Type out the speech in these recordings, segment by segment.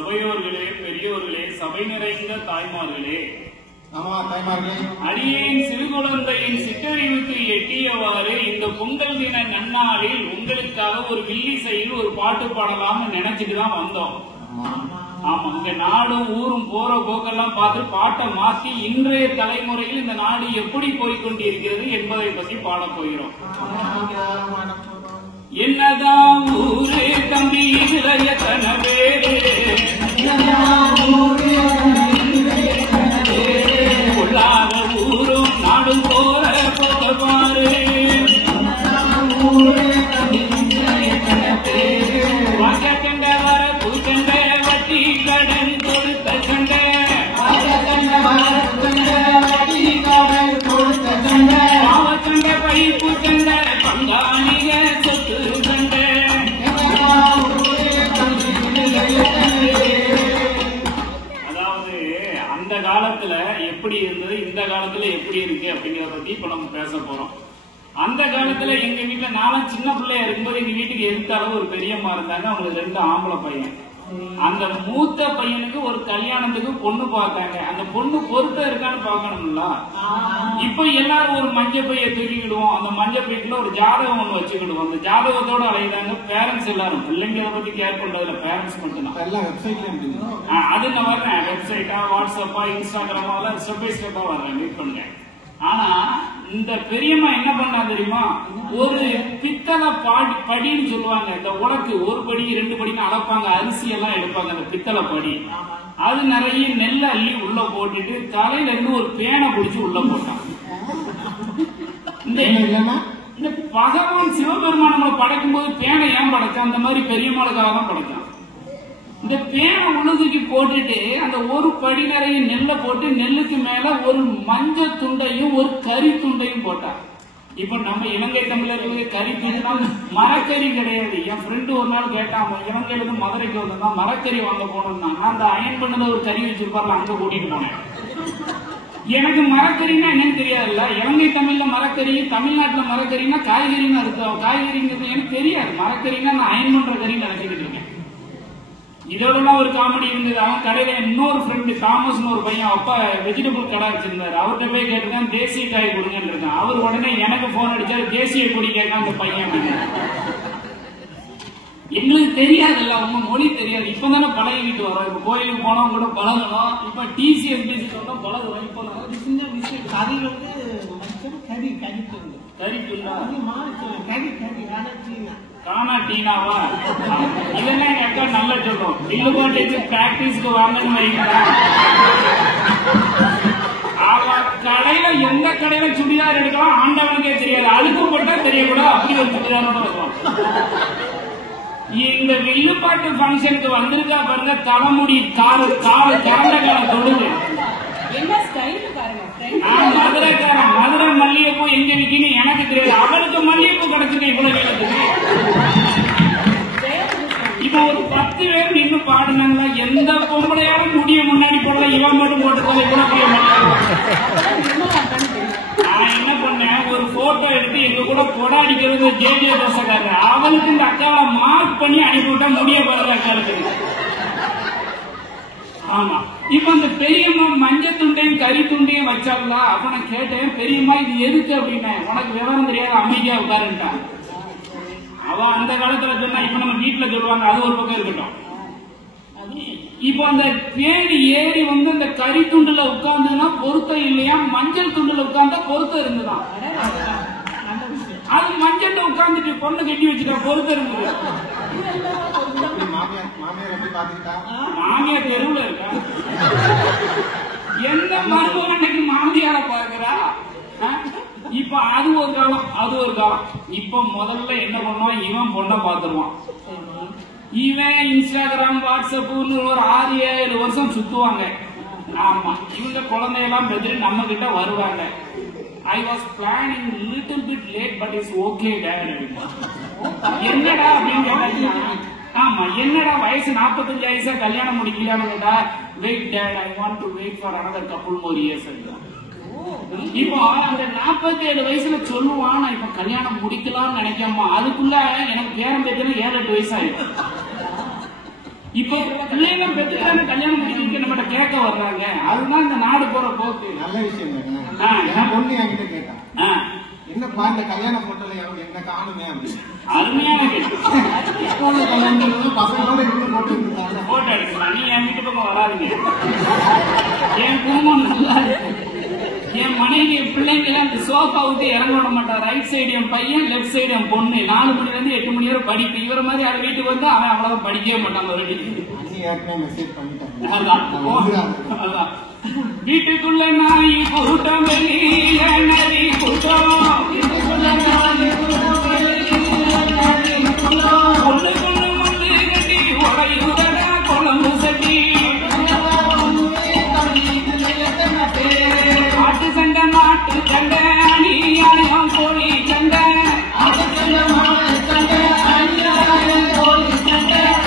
சபையோர்களே, பெரியோர்களே, சபை நிறைந்த தாய்மார்களே, அடியேன் சிறுகுழந்தையின் சிற்றறிவுக்கு எட்டியவாறு இந்த பொங்கல் தின நன்னாளில் உங்களுக்காக ஒரு வில்லிசையில் ஒரு பாட்டு பாடலாம்னு நினைச்சிட்டு தான் வந்தோம். ஆமா, இந்த நாடும் ஊரும் போற போக்கெல்லாம் பார்த்து பாட்டை மாத்தி இன்றைய தலைமுறையில் இந்த நாடு எப்படி போய்கொண்டிருக்கிறது என்பதை பற்றி பாட போகிறோம். என்னதான் ஊரே தம்பி இளைய கனவேரே, கொள்ளாத ஊரும் நாடும் போற போக பாரு, வாக்கண்ட வர பூக்கண்ட வட்டி கடன் கொடுத்த கண்ட, பாவக்கண்ட பழிப்பு கண்ட பங்காளிக சொத்து கண்ட. அதாவது அந்த காலத்துல எப்படி இருந்தது, இந்த காலத்துல எப்படி இருக்கு அப்படிங்கறத பத்தி இப்ப நம்ம பேச போறோம். அந்த காலத்துல எங்க வீட்டுல நானும் சின்ன பிள்ளையா இருக்கும்போது எங்க வீட்டுக்கு எதிர்த்தாலும் ஒரு பெரியம்மா இருந்தாங்க. அவங்களுக்கு 2 ஆம்பளை பையன். அந்த மூத்த பையனுக்கு ஒரு கல்யாணத்துக்கு பொண்ணு பார்த்தாங்க. அந்த பொண்ணு பொருத்தம் இருக்கான்னு பாக்கணும்ல. இப்ப எல்லாரும் ஒரு மஞ்சள் பைய தூக்கிக்கிடுவோம். அந்த மஞ்சள் பைக்குள்ள ஒரு ஜாதகம் ஒண்ணு வச்சுக்கிடுவோம். அந்த ஜாதகத்தோட அலையுதாங்க பேரண்ட்ஸ் எல்லாரும். பிள்ளைங்களை பத்தி கேர் பண்றதுல பேரண்ட்ஸ் மட்டும்தான். அது நான் வர்றேன், வெப்சைட்டா, வாட்ஸ்அப்பா, இன்ஸ்டாகிராமா ஸ்டெப் பை ஸ்டெப்பா வர்றேன், வெயிட் பண்ணுங்க. ஆனா இந்த பெரியம்மா என்ன பண்ணா தெரியுமா, ஒரு பித்தளை படின்னு சொல்லுவாங்க. இந்த உலக்கு 1 படி 2 படின்னு அளப்பாங்க, அரிசி எல்லாம் எடுப்பாங்க. அந்த பித்தளை படி அது நிறைய நெல் அள்ளி உள்ள போட்டுட்டு தலையில இருந்து ஒரு பேனை பிடிச்சி உள்ள போட்டான். இந்த பகவான் சிவபெருமான் நம்மளை படைக்கும் போது பேனை ஏன் படைச்சா, அந்த மாதிரி பெரியம்மாளுக்காக தான் படைச்சான். இந்த பேனை உள்ளதுக்கு போட்டுட்டு அந்த ஒரு படி நிறைய நெல்லை போட்டு நெல்லுக்கு மேல ஒரு மஞ்சள் துண்டையும் ஒரு கறி துண்டையும் போட்டா. இப்ப நம்ம இலங்கை தமிழர்களுக்கு கறி துண்டுனா மரக்கறி கிடையாது. என் ஃப்ரெண்டு ஒரு நாள் கேட்டான், இலங்கையில இருந்து மதுரைக்கு வந்தா மரக்கறி வாங்க போனோம்னா நான் அந்த அயன் பண்ணத ஒரு கறி வச்சிருப்பாரு, அங்க கூட்டிட்டு போனேன். எனக்கு மரக்கறின்னா என்னன்னு தெரியாதுல்ல. இலங்கை தமிழ்ல மரக்கறி, தமிழ்நாட்டுல மரக்கறின்னா காய்கறின்னு அர்த்தம். காய்கறிங்கிறது எனக்கு தெரியாது. மரக்கறின்னா நான் அயன் பண்ற கறின்னு நினைச்சிட்டு இருக்கேன். இதோட ஒரு காமெடி இருந்தது. அவன் கடையில இன்னொரு ஃப்ரெண்டு தாமஸ் ஒரு பையன் அப்பா வெஜிடபிள் கடை வச்சிருந்தாரு. அவர்கிட்ட போய் கேட்டுதான் தேசிய காய் கொடுங்கன்னு இருக்கான். அவர் உடனே எனக்கு போன் அடிச்சாரு, தேசிய கொடி கேட்க அந்த பையன் அப்படின்னு. எங்களுக்கு தெரியாதுல்ல, அவங்க மொழி தெரியாது. இப்பதானே பழகிட்டு வரோம். இப்ப கோயிலுக்கு போனவங்க கூட பழகணும். இப்ப டிசிஎஸ் பேசிட்டு பழகுவோம். இப்ப சின்ன விஷயம் கறியில கறி கானா டீனாவா இதெல்லாம் எங்க அக்கா நல்லா சொல்லும். பில்லு போட்டு பிராக்டிஸ்க்கு வாங்கன்னு வைங்களா. அவ கடையில எந்த கடையில சுடிதார் எடுக்கலாம் ஆண்டவனுக்கே தெரியாது. அழுக்கு போட்டா தெரியக்கூடாது, அப்படி ஒரு சுடிதாரோட இருக்கும். இந்த வில்லுப்பாட்டு பங்கனுக்கு வந்திருக்கா பாருங்க, தலைமுடி காரு கரண்ட காலம் தொடுது. மதுரைக்காரன் மதுரை மல்லிகைப்பூ எங்க விக்கின்னு எனக்கு தெரியாது. அவளுக்கு மல்லிகைப்பூ கிடைச்சிருக்கேன் இவ்வளவு கேட்டதுக்கு. இப்ப ஒரு 10 பேர் நின்று பாடுனாங்களா, எந்த பொம்பளையாரும் முடிய முன்னாடி போடல, இவன் மட்டும் போட்டுக்கல. இவ்வளவு பெரிய நான் என்ன பண்ணேன், ஒரு போட்டோ எடுத்து எங்க கூட கொடாடிக்கிறது ஜே தோசைக்காரர். அவளுக்கு இந்த அக்காவை மார்க் பண்ணி அனுப்பிவிட்டா முடிய போறது அக்காளுக்கு. ஆமா, இப்ப அந்த பெரியம்மா மஞ்சள் துண்டையும் கறி துண்டையும் வச்சால. அப்ப நான் கேட்டேன், பெரியம்மா இது எதுக்கு அப்படின்னு. உனக்கு விவரம் தெரியாது, அமைதியா உட்காருன்ட்டான். அவ அந்த காலத்துல சொன்னா, இப்ப நம்ம வீட்டுல சொல்லுவாங்க, அது ஒரு பக்கம் இருக்கட்டும். இப்ப அந்த பேடி ஏறி அந்த கறி துண்டுல உட்கார்ந்துன்னா பொருத்தம் இல்லையா, மஞ்சள் துண்டுல உட்கார்ந்தா பொருத்தம் இருந்துதான். அது மஞ்சள் உட்கார்ந்துட்டு பொண்ணு கட்டி வச்சுட்டா பொருத்தம் இருந்தது. மாமியார் தெருவுல இருக்கா, எந்த மருத்துவம் அன்னைக்கு மாமியார பாக்குறா. இப்ப அது ஒரு காலம், அது ஒரு காலம். இப்ப முதல்ல என்ன பண்ணுவான், இவன் பொண்ணை பாத்துருவான். இவன் இன்ஸ்டாகிராம் வாட்ஸ்அப் ஒரு 6-7 வருஷம் சுத்துவாங்க. ஆமா, இவங்க குழந்தையெல்லாம் பெற்று நம்ம கிட்ட வருவாங்க. I was planning little bit late but it's okay dad. என்னடா அப்படின்னு கேட்டா, ஆமா என்னடா வயசு 45 வயசா கல்யாணம் முடிக்கலான்னு கேட்டா, wait dad, I want to wait for another couple more years. இப்போ அந்த 47 வயசுல சொல்லுவான், நான் இப்ப கல்யாணம் முடிக்கலாம்னு நினைக்காம அதுக்குள்ள எனக்கு பேரம் பேத்துல 7-8 வயசாயிடும். இப்ப பிள்ளைங்க பெற்றுட்டாங்க கல்யாணம் முடிக்க நம்மகிட்ட கேட்க வர்றாங்க. அதுதான் இந்த நாடு போற போக்கு. நல்ல விஷயம். பொண்ணு என்கிட்ட கேட்டான், என்னப்பா இந்த கல்யாண போட்டோல என்ன காணுமே அப்படின்னு. அருமையான பசங்களோட போட்டோ எடுத்துட்டாங்க. போட்டோ எடுக்கலாம். நீ என் வீட்டு பக்கம் வராதுங்க. என் குடும்பம் நல்லா என் மனைவி பிள்ளைங்க எல்லாம் அந்த சோஃபா விட்டு இறங்க விட மாட்டான். ரைட் சைடு என் பையன், லெப்ட் சைடு என் பொண்ணு. 4 மணில இருந்து 8 மணி வரை படிப்பு. இவரை மாதிரி யாரும் வீட்டுக்கு வந்து அவன் அவ்வளவு படிக்கவே மாட்டான். ஒரு வீட்டுக்குள்ள நாய் கூட்டம், வெளியில நரி கூட்டம், ஒண்ணுக்குள்ள முள்ளு கட்டி உடையுதடா குழம்பு சட்டி, ஆட்டு சண்டை மாட்டு சண்டை அநியாயம் கோழி சண்டை,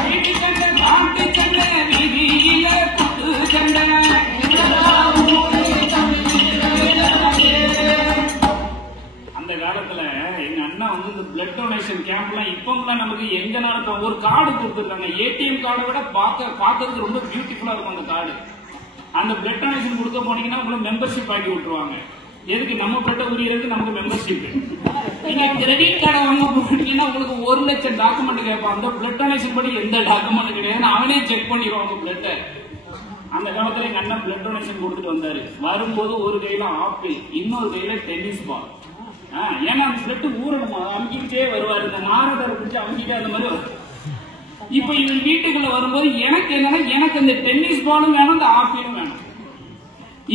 வீட்டு சண்டை பாட்டு சண்டை வீதியில புட்டு சண்டை. அந்த காலத்துல எங்க அண்ணா வந்து இந்த பிளட் டொனேஷன் கேம்ப் எல்லாம் இப்பெல்லாம் நமக்கு எங்க நாளும் ஒரு கார்டு கொடுத்துருக்காங்க. ஏடிஎம் கார்டை விட பார்க்கறதுக்கு ரொம்ப பியூட்டிஃபுல்லா இருக்கும் அந்த கார்டு. அந்த பிளட் டொனேஷன் கொடுக்க போனீங்கன்னா உங்களுக்கு மெம்பர்ஷிப் ஆக்கி விட்டுருவாங்க. எதுக்கு? நம்ம பிளட்டை உரியறதுக்கு நமக்கு மெம்பர்ஷிப். நீங்க கிரெடிட் கார்டை வாங்க போனீங்கன்னா உங்களுக்கு 1 லட்சம் டாக்குமெண்ட் கேட்பான். அந்த பிளட் டொனேஷன் படி எந்த டாக்குமெண்ட் கிடையாது, அவனே செக் பண்ணிடுவாங்க பிளட்டை. அந்த காலத்துல எங்க அண்ணன் பிளட் டொனேஷன் கொடுத்துட்டு வந்தாரு. வரும்போது ஒரு கையில ஆப்பிள், இன்னொரு கையில டென்னிஸ் பால். ஏன்னா அந்த பிளட் ஊறணுமா, அமுக்கிட்டே வருவாரு. இந்த நாரதரை பிடிச்சி அமுக்கிட்டே அந்த மாதிரி வரும். இப்ப இவன் வீட்டுக்குள்ள வரும்போது எனக்கு என்னன்னா, எனக்கு இந்த டென்னிஸ் பாலும் வேணும், இந்த ஆப்பிளும் வேணும்.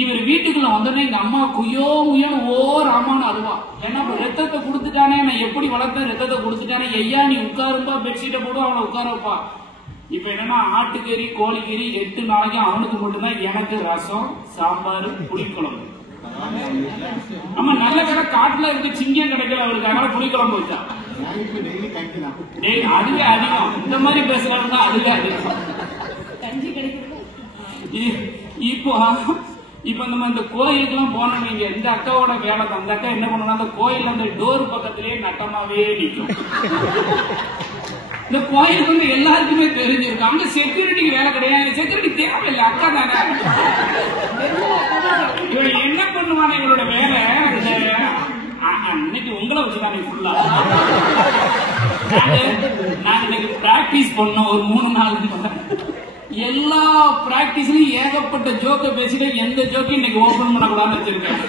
இவர் வீட்டுக்குள்ள வந்தோடனே எங்க அம்மா குய்யோ முயன்னு ராமான்னு அழுவா. ஏன்னா ரத்தத்தை கொடுத்துட்டானே, நான் எப்படி வளர்த்தேன், ரத்தத்தை கொடுத்துட்டானே, ஐயா நீ உட்காருப்பா, பெட்ஷீட்டை போடு, அவனை உட்கார வைப்பா. இப்ப என்னன்னா ஆட்டுக்கறி கோழிக்கறி 8 நாளைக்கு அவனுக்கு மட்டும்தான், எனக்கு ரசம் சாம்பார் புளிக்குழம்பு. ஆமா, நல்ல கடை காட்டுல இருக்க சிங்கம் கிடைக்கல அவருக்கு, அதனால புளிக்குழம்பு வச்சா. அதுவே அதிகம். இந்த மாதிரி பேசுறாங்க, அதுவே அதிகம். இப்போ நம்ம இந்த கோயிலுக்கு எல்லாம் போனோம், இங்க இந்த அக்காவோட வேலை தான். அந்த அக்கா என்ன பண்ணுவோம், அந்த கோயில் அந்த டோர் பக்கத்திலேயே நட்டமாவே நிற்கும். இந்த கோயிலுக்கு வந்து எல்லாருக்குமே தெரிஞ்சிருக்கும். அங்க செக்யூரிட்டிக்கு வேலை கிடையாது, செக்யூரிட்டி தேவையில்லை, அக்கா தானே. இவன் என்ன பண்ணுவான, இவரோட வேலை இன்னைக்கு உங்களை வச்சுதானே ஃபுல்லா. நாங்க இன்னைக்கு பிராக்டிஸ் பண்ணோம் ஒரு 3-4 எல்லா பிராக்டிஸ்லயும் ஏகப்பட்ட ஜோக்க பேசிட்டு எந்த ஜோக்கையும் இன்னைக்கு ஓபன் பண்ணக்கூடாதுன்னு வச்சிருக்கேன்.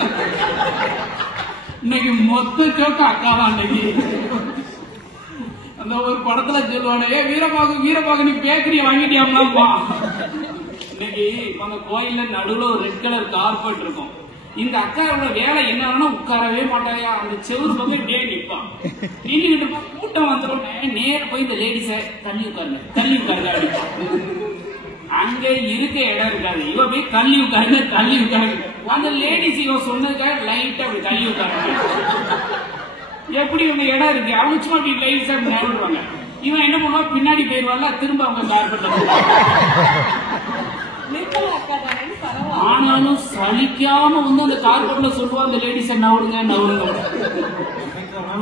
இன்னைக்கு மொத்த ஜோக்க அக்கா தான். இன்னைக்கு அந்த ஒரு படத்துல சொல்லுவானே, வீரபாகு நீ பேக்கரி வாங்கிட்டியாம்லாம்பா. இன்னைக்கு அந்த கோயில்ல நடுவுல ஒரு ரெட் கலர் கார்பெட் இருக்கும். இந்த அக்காவோட வேலை என்னன்னா, உட்காரவே மாட்டாயா, அந்த செவுரு பக்கம் டே நிற்பான். நின்றுகிட்டு இருப்பா, கூட்டம் வந்துடும். நேர போய் இந்த லேடிஸ தள்ளி உட்காருங்க. அங்க இருக்க இடம் இருக்காது, இவ போய் தள்ளி உட்காருங்க. அந்த லேடிஸ் இவ சொன்னதுக்காக லைட்டா அப்படி தள்ளி உட்காருங்க. எப்படி உங்க இடம் இருக்கு, அவங்க சும்மா அப்படி லைட்ஸா நேரிடுவாங்க. இவன் என்ன பண்ணுவா, பின்னாடி போயிருவாங்க, திரும்ப அவங்க கார்பெட். ஆனாலும் சலிக்காம வந்து அந்த கார்பெட்ல சொல்லுவா, அந்த லேடிஸ நவுடுங்க.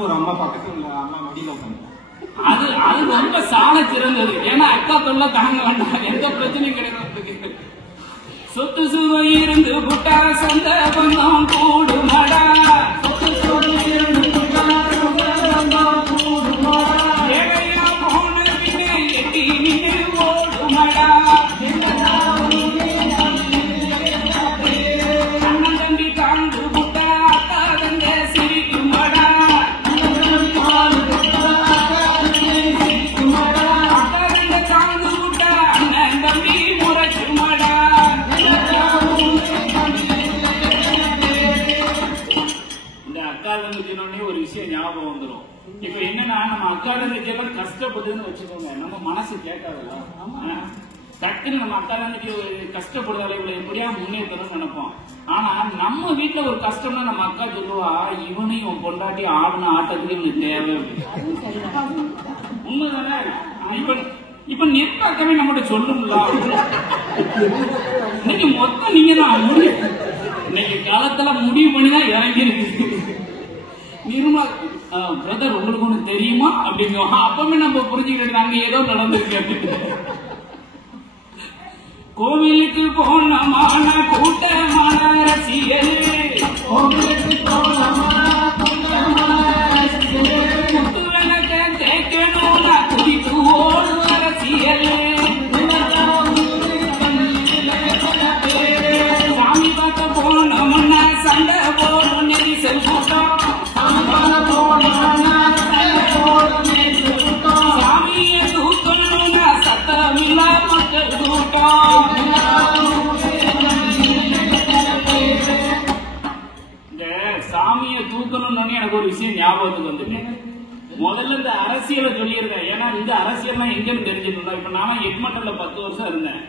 ஒரு அம்மா பக்கத்துல உள்ள அம்மா மடியில உட்காந்து அது ரொம்ப சால சிறந்தது. ஏன்னா அக்கா தொல்லை தாங்க வேண்டாம், எந்த பிரச்சனையும் கிடையாது. சொத்து சுகம் இருந்து புட்டா சந்த பந்தம் கூடுமாடா, ஏழையா போன பின்னே எட்டி நின்று ஓடுமாடா, அண்ணன் தம்பி தாண்டு புட்டா அக்கா தங்க சிரிக்குமாடா, ஒரு விஷயம் ஞாபகம் வந்துடும். இப்ப என்னன்னா, நம்ம அக்கா தங்கச்சி எல்லாம் கஷ்டப்படுதுன்னு வச்சுக்கோங்க, நம்ம மனசு கேட்காதுல்ல. டக்குன்னு நம்ம அக்கா தங்கச்சி கஷ்டப்படுதால இவ்வளவு எப்படியா முன்னேற்றணும்னு நினைப்போம். ஆனா நம்ம வீட்டுல ஒரு கஷ்டம்னா நம்ம அக்கா சொல்லுவா, இவனையும் பொண்டாட்டி ஆடின ஆட்டத்துக்கு இவனுக்கு தேவை. உண்மைதானே? இப்ப நிர்வாகமே நம்மகிட்ட சொல்லுங்களா, இன்னைக்கு மொத்தம் நீங்க தான் இன்னைக்கு காலத்துல முடிவு பண்ணிதான் இறங்கி இருக்கு. நிர்மலா பிரதர் உங்களுக்கு ஒண்ணு தெரியுமா அப்படிங்க, அப்பவே நம்ம புரிஞ்சுக்கிட்டு அங்க ஏதோ நடந்திருக்கு அப்படின்னு. கோவிலுக்கு போனமான கூட்டமான ரசிகர், முத்து விளக்க தேய்க்கணும்னா குதித்து ஓடும் அரசியல், சாமி பார்க்க போனோம்னா சண்டை போடும் நெரிசல் கூட்டம், சாமியை தூக்கணும்னா சத்தமில்லா மக்கள் கூட்டம். இந்த சாமியை தூக்கணும்னு எனக்கு ஒரு விஷயம் ஞாபகத்துக்கு வந்துட்டு, முதல்ல இந்த அரசியலை சொல்லியிருக்கேன். ஏன்னா இந்த அரசியல் எங்கன்னு தெரிஞ்சுட்டு, இப்ப நானும் எட்மண்டல்ல 10 வருஷம் இருந்தேன்.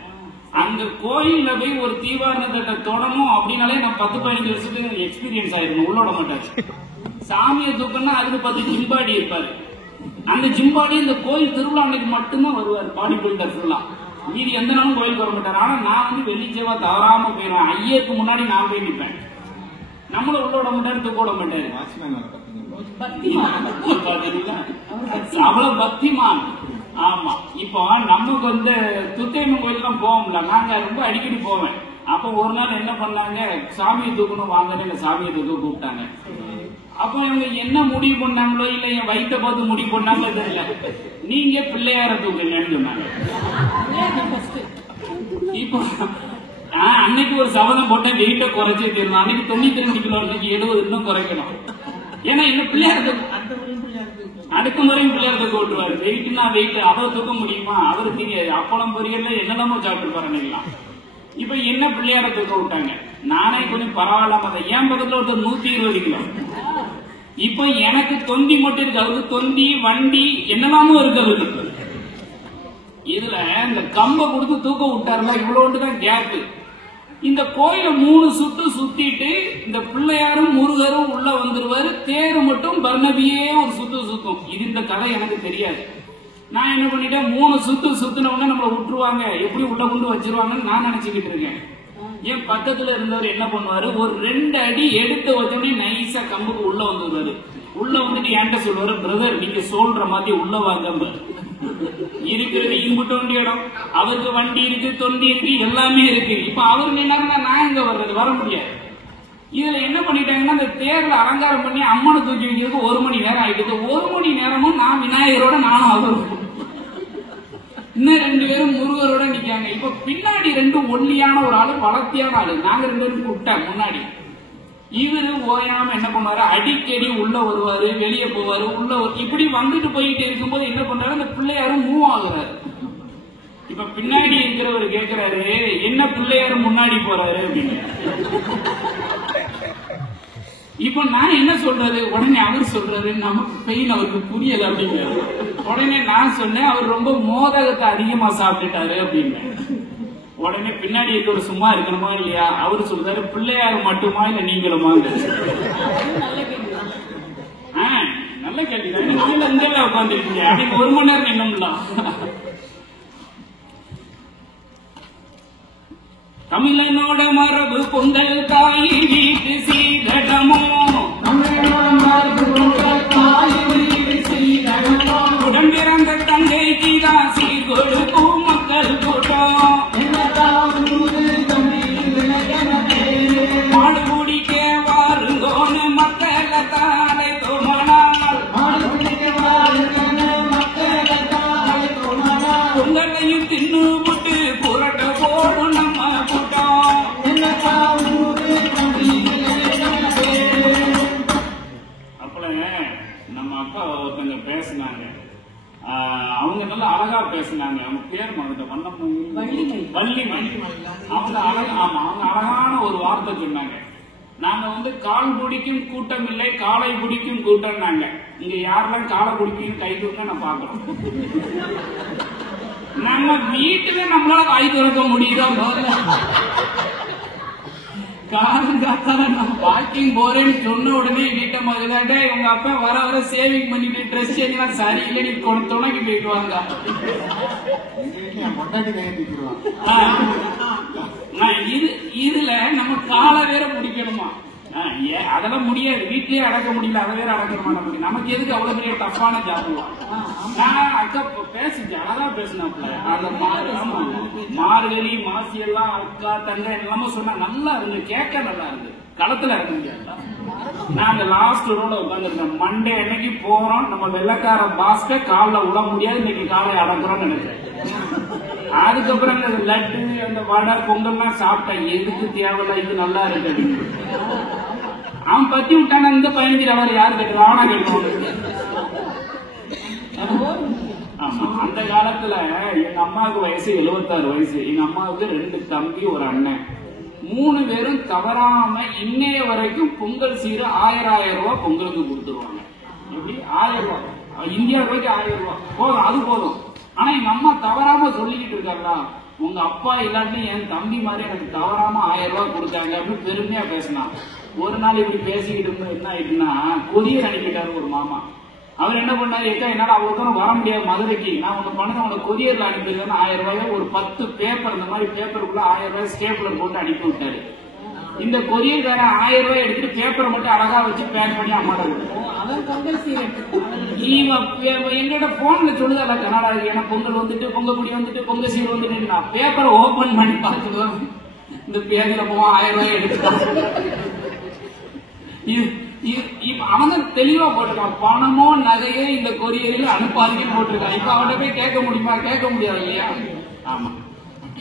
அங்க கோயில்ல போய் ஒரு தீவாரணத்தை தொடணும் அப்படின்னாலே நான் 10-15 வருஷத்துக்கு எக்ஸ்பீரியன்ஸ் ஆயிருக்கணும். உள்ளோட மாட்டாச்சு. சாமியை தூக்கணும்னா அதுக்கு 10 ஜிம்பாடி இருப்பாரு. அந்த ஜிம்பாடி இந்த கோயில் திருவிழா அன்னைக்கு மட்டும்தான் வருவார். பாடி பில்டர் ஃபுல்லா, மீதி எந்த நாளும் கோயிலுக்கு வர மாட்டார். ஆனா நான் வந்து வெள்ளிச்சேவா தவறாம போயிடுவேன். ஐயருக்கு முன்னாடி நான் போய் நிற்பேன். நம்மளும் உள்ளோட மாட்டாரு, தூக்க மாட்டாரு. அவ்வளவு பக்திமான். ஆமா, இப்போ நமக்கு வந்து துத்தையம்மன் கோயிலுக்கு போவோம்ல, நாங்க ரொம்ப அடிக்கடி போவேன். அப்ப ஒரு நாள் என்ன பண்ணாங்க, சாமியை தூக்கணும் வாங்கன்னு சாமியை தூக்க கூப்பிட்டாங்க. அப்ப இவங்க என்ன முடிவு பண்ணாங்களோ இல்ல என் வயிற்ற பார்த்து முடிவு பண்ணாங்களோ தெரியல, நீங்க பிள்ளையார தூக்கலன்னு சொன்னாங்க. இப்போ அன்னைக்கு ஒரு சபதம் போட்ட வெயிட்ட குறைச்சே தீரணும். அன்னைக்கு 92 கிலோ, அன்னைக்கு 70 இன்னும் குறைக்கணும். ஏன்னா என்ன பிள்ளையார அடுத்த முறையும் பிள்ளையார தூக்க விட்டுருவாரு. வெயிட்னா வெயிட், அவரை தூக்க முடியுமா? அவருக்கு தெரியாது. அப்பளம் பொரியல்ல என்னெல்லாமோ சாப்பிட்டு பாருங்களா. இப்ப என்ன பிள்ளையார தூக்க விட்டாங்க. நானே கொஞ்சம் பரவாயில்லாம அதை என் பக்கத்துல ஒருத்தர் 120 கிலோ. இப்ப எனக்கு தொந்தி மட்டும் இருக்கு, அவருக்கு தொந்தி வண்டி என்னெல்லாமோ இருக்கு அவருக்கு. இதுல இந்த கம்பை கொடுத்து தூக்க விட்டாருல, இவ்வளவுதான் கேப். இந்த கோயில 3 சுத்து சுத்திட்டு இந்த பிள்ளையாரும் முருகரும் உள்ள வந்துருவாரு. தேரு மட்டும் பர்ணபியே ஒரு சுத்து சுத்தும். இது இந்த கதை எனக்கு தெரியாது. நான் என்ன பண்ணிட்டேன், 3 சுத்து சுத்தினவங்க நம்மளை விட்டுருவாங்க, எப்படி உள்ள கொண்டு வச்சிருவாங்கன்னு நான் நினைச்சுக்கிட்டு இருக்கேன். என் பக்கத்துல இருந்தவர் என்ன பண்ணுவாரு, ஒரு 2 அடி எடுத்து வச்சோடனே நைஸா கம்புக்கு உள்ள வந்துருவாரு. உள்ள வந்துட்டு என்கிட்ட சொல்லுவாரு, பிரதர் நீங்க சொல்ற மாதிரி உள்ள வாங்க, இருக்கிறது இம்புட்டு வண்டி இடம், அவருக்கு வண்டி இருக்கு, தொண்டி இருக்கு, எல்லாமே இருக்கு. இப்ப அவரு நின்னாருன்னா நான் எங்க வர்றது, வர முடியாது. இதுல என்ன பண்ணிட்டாங்கன்னா, இந்த தேர்ல அலங்காரம் பண்ணி அம்மனை தூக்கி வைக்கிறதுக்கு 1 மணி நேரம் ஆயிடுது. 1 மணி நேரமும் நான் விநாயகரோட நானும் அவரும், இன்னும் 2 பேரும் முருகரோட நிக்காங்க. இப்ப பின்னாடி 2 ஒல்லியான ஒரு ஆளு, வளர்த்தியான ஆளு, நாங்க 2 பேரும் கூப்பிட்டேன் முன்னாடி. இவரு ஓயாம என்ன பண்ணுவாரு, அடிக்கடி உள்ள வருவாரு, வெளியே போவாரு, உள்ள இப்படி வந்துட்டு போயிட்டு இருக்கும்போது என்ன பண்றாரு, அந்த பிள்ளையாரும் மூவ் ஆகுறாரு. இப்ப பின்னாடி இருக்கிறவர் கேட்கிறாரு, என்ன பிள்ளையாரும் முன்னாடி போறாரு அப்படின்னு. இப்ப நான் என்ன சொல்றது, உடனே அவர் சொல்றாரு, நமக்கு பெயின் அவருக்கு புரியல அப்படிங்கிறாரு. உடனே நான் சொன்னேன், அவர் ரொம்ப மோதகத்தை அதிகமா சாப்பிட்டுட்டாரு அப்படின்னு. உடனே பின்னாடி இருக்கிற சும்மா இருக்கணுமா இல்லையா, அவரு சொல்றாரு, பிள்ளையாரு மட்டுமா இல்ல நீங்களுமா? நல்ல கேள்விதான். நீங்க இங்கே உட்காந்துருக்கீங்க, அன்னைக்கு 1 மணி நேரம் என்னம்ல. தமிழனோட மரபு பொங்கல் தாய் வீட்டு சீதடமோ, உடன் பிறந்த தங்கைக்கு தான் சீர் கொடுக்கும் மக்கள் கூட்டம். மாடு குடிக்க வாருங்கோன்னு மக்களை தாளை தோமனால், பொங்கலையும் தின்னு விட்டு புரட்ட போடும் நம்ம கூட்டம். அப்பளங்க நம்ம அப்பா ஒருத்தங்க பேசினாங்க, அவங்க நல்லா அழகா பேசினாங்க. அவங்க பேர் வள்ளிமணி. அவங்க அழகான ஒரு வார்த்தை சொன்னாங்க. நாங்க வந்து கால் பிடிக்கும் கூட்டம் இல்லை, காலை பிடிக்கும் கூட்டம். நாங்க இங்க யாரெல்லாம் காலை பிடிக்கும் கை தூக்க நான் பாக்குறோம். நம்ம வீட்டுல நம்மளால கை துறக்க முடியுதோ, காலம் காத்தால நான் வாக்கிங் போறேன்னு சொன்ன உடனே வீட்டை மாதிரி உங்க அப்பா வர வர சேவிங் பண்ணிட்டு ட்ரெஸ் சேஞ்ச் சரியில்லை, நீ துணைக்கு போயிட்டு வாங்க. இதுல நம்ம காலை வேற பிடிக்கணுமா? அதெல்லாம் முடியாது, வீட்லயே அடக்க முடியல, அதை வேற அடக்கணுமா? நமக்கு எதுக்கு அவ்வளவு பெரிய டஃப்பான ஜாப்? நான் அக்க பேசுச்சு, அழகா பேசினாப்ல. அந்த மார்கழி மாசி எல்லாம் அக்கா தங்க எல்லாமே சொன்னா நல்லா இருந்து, கேட்க நல்லா இருந்து. களத்துல இருக்க முடியாது. நாங்க லாஸ்ட் ரோல உட்காந்துருக்கோம். மண்டே அன்னைக்கு போறோம், நம்ம வெள்ளக்கார பாஸ்க காலில் விட முடியாது, இன்னைக்கு காலை அடக்குறோம்னு நினைக்கிறேன். அதுக்கப்புறம் அந்த லட்டு அந்த வடை பொங்கல்லாம் சாப்பிட்டேன். எதுக்கு தேவையில்ல, இது நல்லா இருக்கு. அவன் பத்தி விட்டான இந்த 15 அவர் யாரு கேட்டு ராவணா கேட்கணும். ஆமா, அந்த காலத்துல எங்க அம்மாவுக்கு வயசு 76 வயசு. எங்க அம்மாவுக்கு 2 தம்பி ஒரு அண்ணன். 3 பேரும் தவறாம இன்னைய வரைக்கும் பொங்கல் சீரு 1000 ரூபாய் பொங்கலுக்கு கொடுத்துருவாங்க. எப்படி 1000 ரூபாய், இந்தியா ரூபாய்க்கு 1000 ரூபாய் போதும், அது போதும். ஆனா எங்க அம்மா தவறாம சொல்லிக்கிட்டு இருக்காங்களா, உங்க அப்பா இல்லாட்டி என் தம்பி மாதிரி எனக்கு தவறாம 1000 ரூபாய் கொடுத்தாங்க அப்படின்னு பெருமையா பேசினான். ஒரு நாள் இப்படி பேசிக்கிட்டு என்ன ஆயிட்டுன்னா, கொரியர் அனுப்பிட்டாரு ஒரு மாமா. அவர் என்ன பண்ணாரு, ஏக்கா என்னால அவ்வளவு தூரம் வர முடியாது மதுரைக்கு, நான் உங்க பணத்தை உனக்கு கொரியர்ல அனுப்பிடுவேன், 1000 ரூபாய் ஒரு 10 பேப்பர், இந்த மாதிரி பேப்பருக்குள்ள 1000 ரூபாய் ஸ்டேப்லர் போட்டு அனுப்பி விட்டாரு. இந்த கொரியர்காரன் 1000 ரூபாய் எடுத்துட்டு பேப்பரை மட்டும் அழகா வச்சு பேக் பண்ணி அம்மாட்ட எங்கிட்ட போன்ல சொல்லுதா கனடா, ஏன்னா பொங்கல் வந்துட்டு பொங்கக்குடி வந்துட்டு பொங்கல் சீர் வந்துட்டு, நான் பேப்பரை ஓபன் பண்ணி பார்த்துடுவேன். இந்த பேஜ்ல போவான் 1000 ரூபாய் எடுத்துட்டான். அவன் தான் தெளிவா போட்டிருக்கான், பணமோ நகையோ இந்த கொரியரில் அனுப்பாதீங்கன்னு போட்டிருக்கான். இப்ப அவன்கிட்ட போய் கேட்க முடியுமா? கேட்க முடியாது இல்லையா? ஆமா.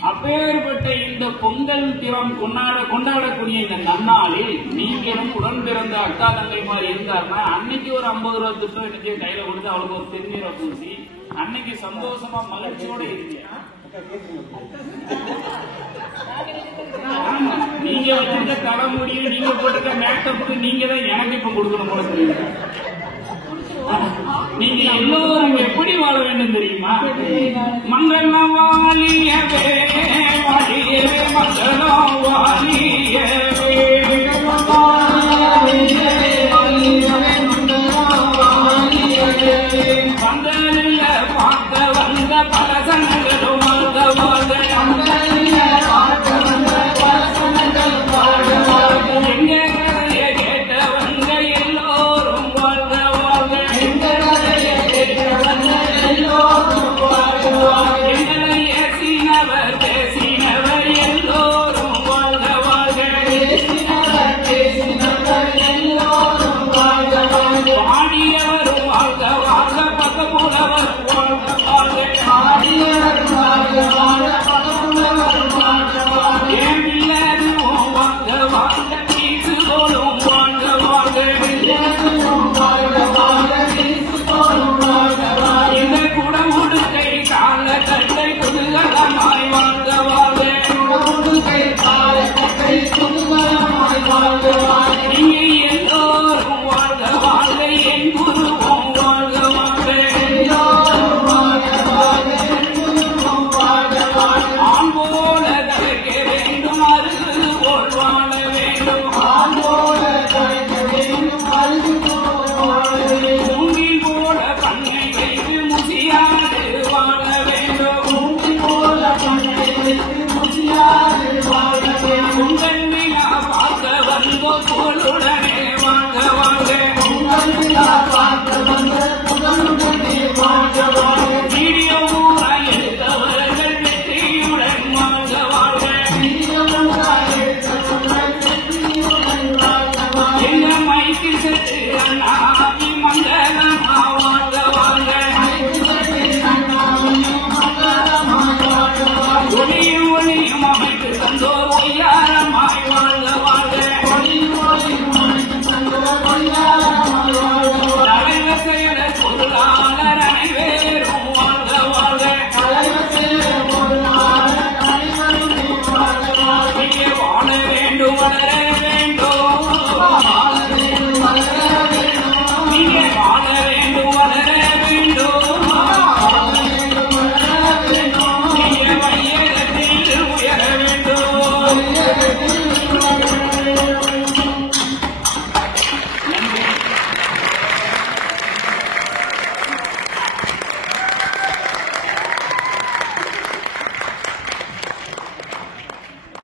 அப்பேற்பட்ட இந்த பொங்கல் திறம் கொண்டாடக்கூடிய இந்த நன்னாளில் நீங்களும் உடன் பிறந்த அக்கா தங்கை மாதிரி இருந்தாருன்னா, அன்னைக்கு ஒரு 50 ரூபாய் திட்டம் இன்னைக்கு கையில கொடுத்து அவளுக்கு ஒரு திருநீரை பூசி அன்னைக்கு சந்தோஷமா மகிழ்ச்சியோட இருந்தீங்க. நீங்க வச்சிருக்க தலைமுடியும் நீங்க போட்டுக்க மேக்கப்புக்கு நீங்க தான் எனக்கு இப்ப கொடுக்கணும் போல தெரியுது. நீங்க எல்லோரும் எப்படி